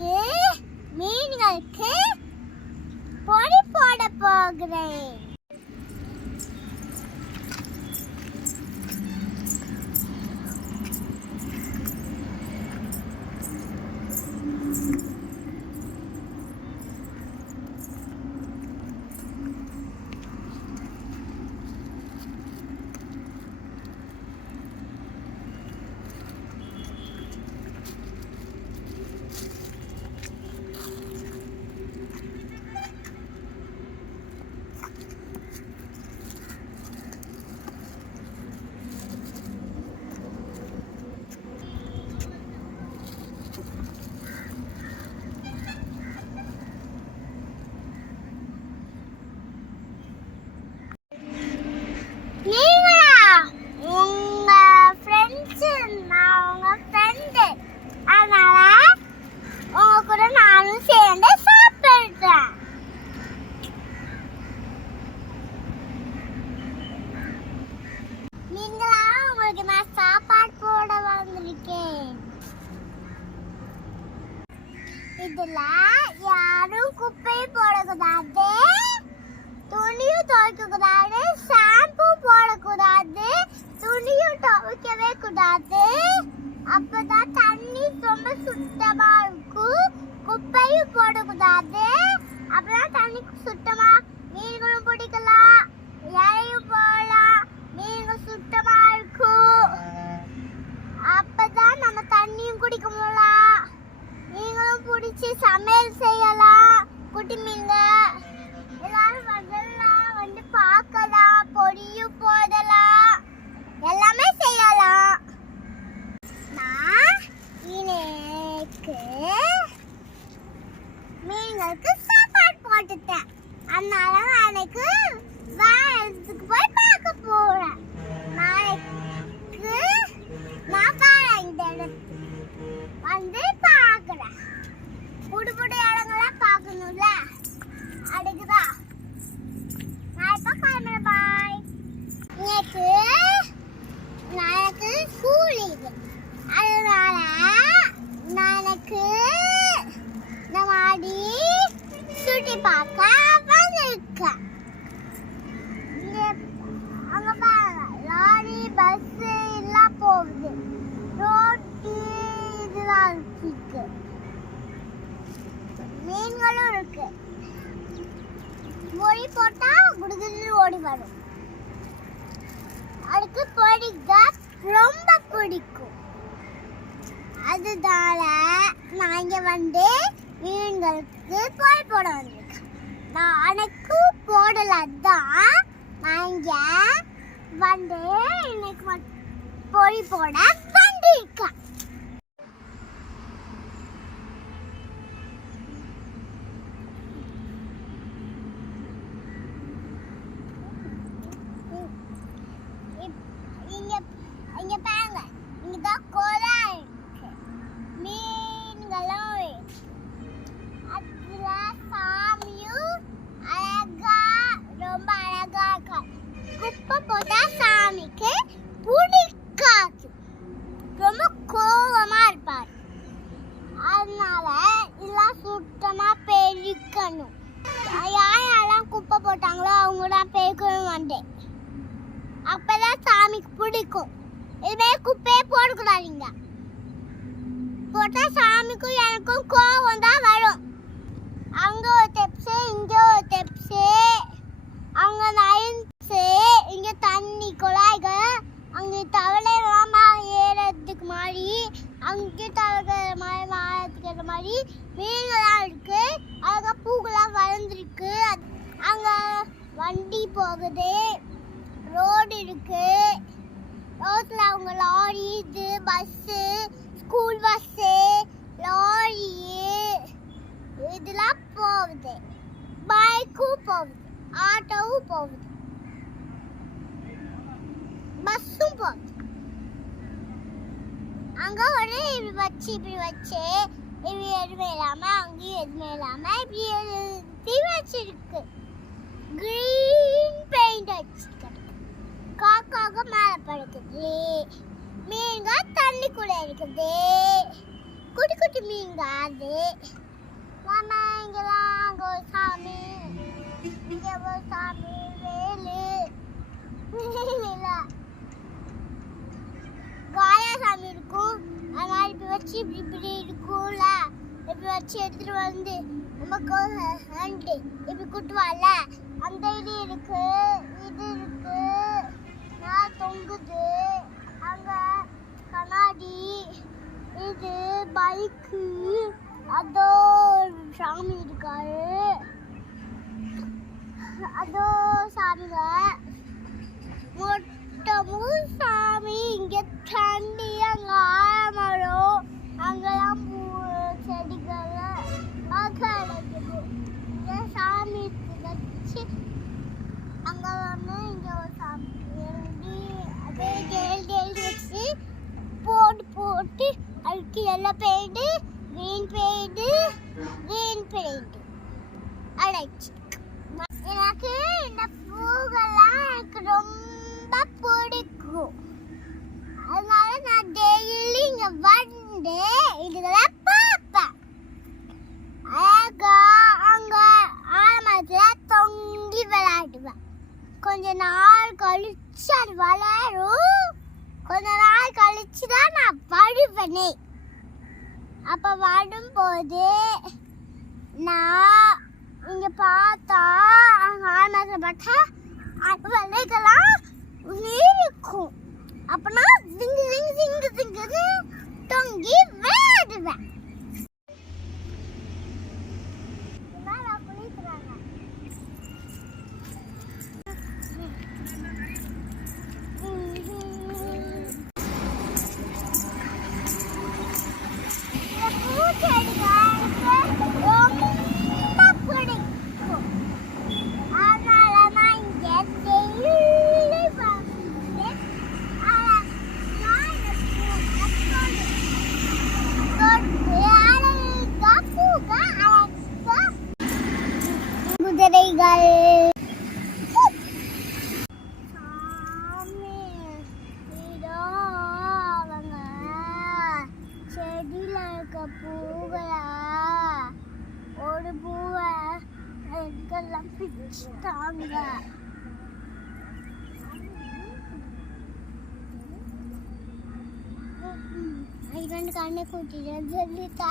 இன்னைக்கு மீன்களுக்கு பொடி போட போகிறேன். இதுல யாரும் குப்பையை போடக்கூடாது, துணியும் துவைக்க கூடாது, ஷாம்பு போடக்கூடாது, துணியும் துவைக்கவே கூடாது. அப்பதான் தண்ணி ரொம்ப சுத்தமா இருக்கும். குப்பையும் போடக்கூடாது, அப்பதான் தண்ணி சுத்தமா மீன்களும் பிடிக்கலாம், இலையும் போடலாம், மீன்கள் சுத்தமா இருக்கும். அப்பதான் நம்ம தண்ணியும் குடிக்க முடியலாம், நீங்களும் பிடிச்சி சமையல் செய்யலாம். குட்டி மீன்க எல்லாரும் வந்து பார்க்கலாம், பொடியும் போடலாம், எல்லாமே செய்யலாம். நான் இன்னைக்கு மீன்களுக்கு சாப்பாடு போட்டுட்டேன். அதனால நாளைக்கு வேலைக்கு போய் பார்க்க போறேன். நாளைக்கு நான் வரேன், இந்த இடத்துக்கு வந்து பார்க்குறேன். புது புது இடங்கள்லாம் பார்க்கணும்ல, அதுக்குதா நான் இப்போ கிளம்புறேன். பாய். எனக்கு ஸ்கூல் லீவு, அதனால நாளைக்கு இந்த மாதிரி சுற்றி பார்க்க வந்திருக்கேன். அங்கே பாருங்க, லாரி பஸ் எல்லாம் போகுது, ரோட்டு இதெல்லாம் இருக்கு, மீன்களும் இருக்கு. பொடி போட்டா குடுகுன்னு ஓடி வரும். அதுக்கு பொடிக்க ரொம்ப பிடிக்கும். அதனால நான் இங்க வந்து மீன்களுக்கு பொடி போட வந்திருக்கேன். நான் அன்னைக்கு போடல, தான் நான் இங்க வந்து இன்னைக்கு பொடி போட வந்திருக்கேன். இங்க பாருங்க, இங்கதான் கோலா இருக்கு, மீன்களும் இருக்கு. அதுல சாமியும் அழகா, ரொம்ப அழகா இருக்கு. குப்பை போட்டா சாமிக்கு பிடிக்காது, ரொம்ப கோபமா இருப்பாரு. அதனால இதெல்லாம் சுத்தமா பெருக்கணும். யாரெல்லாம் குப்பை போட்டாங்களோ அவங்க தான் பெருக்கணும் வந்தேன். அப்பதான் சாமிக்கு பிடிக்கும். இதுவே குப்பையே போடக்கூடாதீங்க, போட்டா சாமிக்கும் எனக்கும் கோவம் தான் வரும். அங்க ஒரு டெப்ஸு, இங்க ஒரு டெப்ஸு, அங்க நைன்ஸு, இங்க தண்ணி குழாய்கள், அங்க தவளைலாம் ஏறதுக்கு மாதிரி, அங்கே தவளை மாதிரி மாறதுக்கு மாதிரி மீன்கள்லாம் இருக்கு. அழகா பூக்கெல்லாம் வளர்ந்துருக்கு. அங்க வண்டி போகுது, ரோடு இருக்கு. ரோட்ல அவங்க லாரி, இது பஸ்ஸு, ஸ்கூல் பஸ்ஸு, லாரி இதெல்லாம் போகுது, பைக்கும் போகுது, ஆட்டோவும் போகுது, பஸ்ஸும் போகுது. அங்க ஒரு இப்படி வச்சு இப்படி எதுவுமே இல்லாம, அங்கேயும் எதுவுமே இல்லாம இப்படி வச்சிருக்கு. கிரீன் பெயிண்ட் அடிச்சிருக்கு. காக்காக மேல படுக்குது, மீன்கள் தண்ணிக்குள்ள இருக்குது, குட்டி குட்டி காட்டு மீன் அது. மாமா இங்கெல்லாம் அங்க ஒரு சாமி, இங்க ஒரு சாமி, வேலு இல்ல காயா சாமி இருக்கும். அதனால இப்படி வச்சு இப்படி இப்படி இருக்கும்ல, இப்படி வச்சு எடுத்துட்டு வந்து நமக்கு ஹேண்டு இப்படி குட்டுவால அந்த இது இருக்கு, இது இருக்கு, நான் தொங்குது அங்க கண்ணாடி, இது பைக்கு, அதோ சாமி இருக்காரு, அதோ சாமிங்க மொத்தமும் சாமி. இங்க தண்ணி, அங்க ஆழமரம், அங்கெல்லாம் பூ செடிகள் அழகுது. இங்க சாமி வச்சு அங்க ஒண்ணு, இங்க ஒரு சாமி எழுதி அதே எழுதி வச்சு போட்டு போட்டு அதுக்கு எல்லோ பெயிண்ட், கிரீன் பெயிண்ட் அடைச்சு. எனக்கு இந்த பூவெல்லாம் எனக்கு ரொம்ப பிடிக்கும். அதனால நான் டெய்லி இங்க வந்து இதெல்லாம் பார்ப்பேன். அழகா அங்க ஆலமரத்துல தொங்கி விளையாடுவேன். கொஞ்ச நாள் கழிச்சு அது வளரும். கொஞ்ச நாள் கழிச்சு தான் நான் வருவேனே. அப்ப வரும்போது நான் இங்க பார்த்தா ஆலமரத்துல பார்த்தா அது விலைகள்லாம் இருக்கும். அப்பனா திங்கு திங்கு திங்கு திங்குன்னு தொங்கி விளையாடுவேன். குளிக்கிறாங்க. குதிரைகள் சாமி, இதோ அவங்க செடியில இருக்க பூக்களா, ஒரு பூவை எல்லாம் பிடிச்சிட்டாங்க. அது கண்ணு கூட்டிட்டு சொல்லிட்டா